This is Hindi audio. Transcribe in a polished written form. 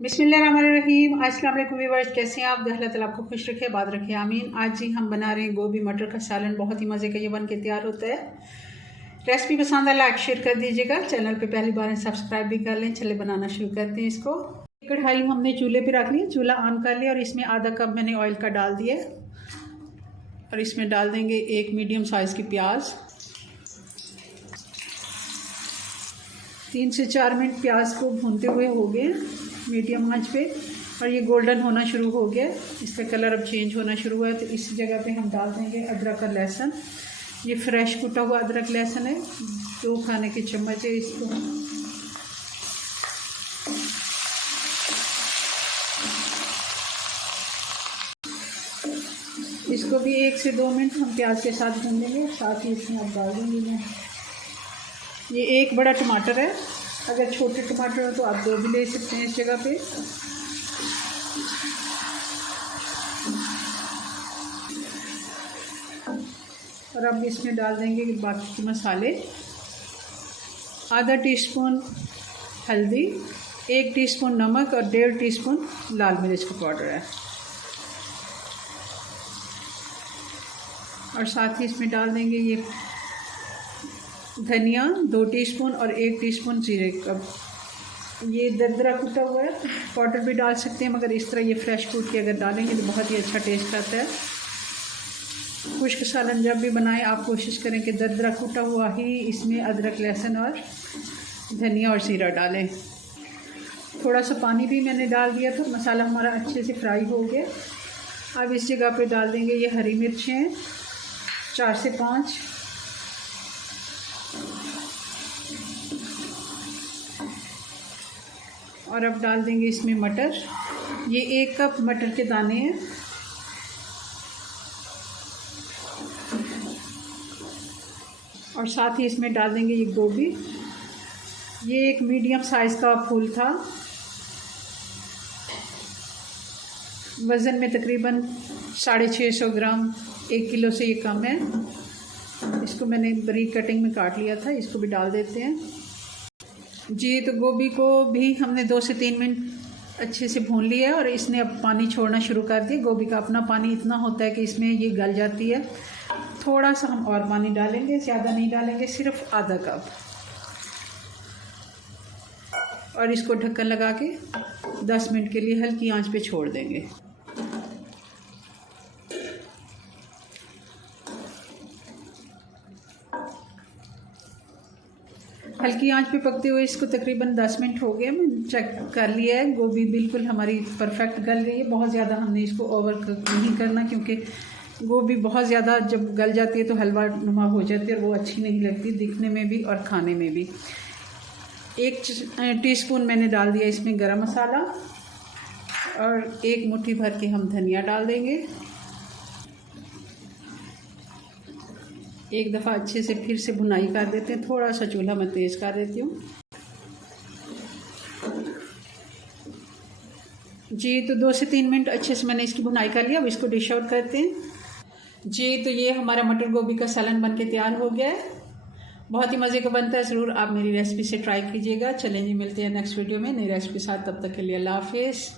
बिस्मिल्लाहिर्रहमानिर्रहीम। अस्सलाम वालेकुम व्यूअर्स, कैसे हैं आप? अल्लाह ताला आपको खुश रखे, आबाद रखे, आमीन। आज जी हम बना रहे हैं गोभी मटर का सालन। बहुत ही मज़े का ये बन के तैयार होता है। रेसिपी पसंद है लाइक शेयर कर दीजिएगा। चैनल पे पहली बार सब्सक्राइब भी कर लें। चले बनाना शुरू करते हैं इसको। कढ़ाई हमने चूल्हे पे रख ली, चूल्हा ऑन कर लिया और इसमें आधा कप मैंने ऑयल का डाल दिया और इसमें डाल देंगे एक मीडियम साइज़ की प्याज। 3 से 4 मिनट प्याज को भूनते हुए हो गए मीडियम आंच पे और ये गोल्डन होना शुरू हो गया, इसका कलर अब चेंज होना शुरू हुआ है। तो इस जगह पे हम डाल देंगे अदरक और लहसुन। ये फ्रेश कुटा हुआ अदरक लहसुन है, 2 खाने के चम्मच है। इसको भी 1 से 2 मिनट हम प्याज के साथ भून लेंगे। साथ ही इसमें अब डाल दूँगी मैं ये 1 बड़ा टमाटर है। अगर छोटे टमाटर हो तो आप 2 भी ले सकते हैं इस जगह पे। और अब इसमें डाल देंगे बाकी के मसाले। आधा टीस्पून हल्दी, 1 टीस्पून नमक और 1.5 टीस्पून लाल मिर्च का पाउडर है। और साथ ही इसमें डाल देंगे ये धनिया 2 टीस्पून और 1 टीस्पून जीरे का। ये दरदरा कूटा हुआ है, पाउडर भी डाल सकते हैं, मगर इस तरह ये फ्रेश कूट के अगर डालेंगे तो बहुत ही अच्छा टेस्ट आता है। खुश्क सालन जब भी बनाएं आप कोशिश करें कि दरदरा कूटा हुआ ही इसमें अदरक लहसुन और धनिया और जीरा डालें। थोड़ा सा पानी भी मैंने डाल दिया था। मसाला हमारा अच्छे से फ्राई हो गया। अब इस जगह पे डाल देंगे ये हरी मिर्चें 4 से 5, और अब डाल देंगे इसमें मटर। ये 1 कप मटर के दाने हैं। और साथ ही इसमें डाल देंगे ये गोभी। ये एक मीडियम साइज़ का फूल था, वज़न में तकरीबन 650 ग्राम, 1 किलो से ये कम है। इसको मैंने बारीक कटिंग में काट लिया था। इसको भी डाल देते हैं जी। तो गोभी को भी हमने 2 से 3 मिनट अच्छे से भून लिया है और इसने अब पानी छोड़ना शुरू कर दिया। गोभी का अपना पानी इतना होता है कि इसमें ये गल जाती है। थोड़ा सा हम और पानी डालेंगे, ज़्यादा नहीं डालेंगे, सिर्फ आधा कप। और इसको ढक्कन लगा के 10 मिनट के लिए हल्की आंच पे छोड़ देंगे। हल्की आंच पे पकते हुए इसको तकरीबन 10 मिनट हो गए। मैं चेक कर लिया है, गोभी बिल्कुल हमारी परफेक्ट गल गई है। बहुत ज़्यादा हमने इसको ओवर कुक नहीं करना, क्योंकि गोभी बहुत ज़्यादा जब गल जाती है तो हलवा नुमा हो जाती है और वो अच्छी नहीं लगती दिखने में भी और खाने में भी। 1 टीस्पून मैंने डाल दिया इसमें गरम मसाला और 1 मुट्ठी भर के हम धनिया डाल देंगे। एक दफ़ा अच्छे से फिर से भुनाई कर देते हैं। थोड़ा सा चूल्हा मैं तेज़ कर देती हूँ जी। तो 2 से 3 मिनट अच्छे से मैंने इसकी भुनाई कर लिया। अब इसको डिश आउट करते हैं जी। तो ये हमारा मटर गोभी का सालन बन के तैयार हो गया है। बहुत ही मज़े का बनता है। ज़रूर आप मेरी रेसिपी से ट्राई कीजिएगा। चलें जी, मिलते हैं नेक्स्ट वीडियो में नई रेसिपी के साथ। तब तक के लिए अल्लाह हाफिज़।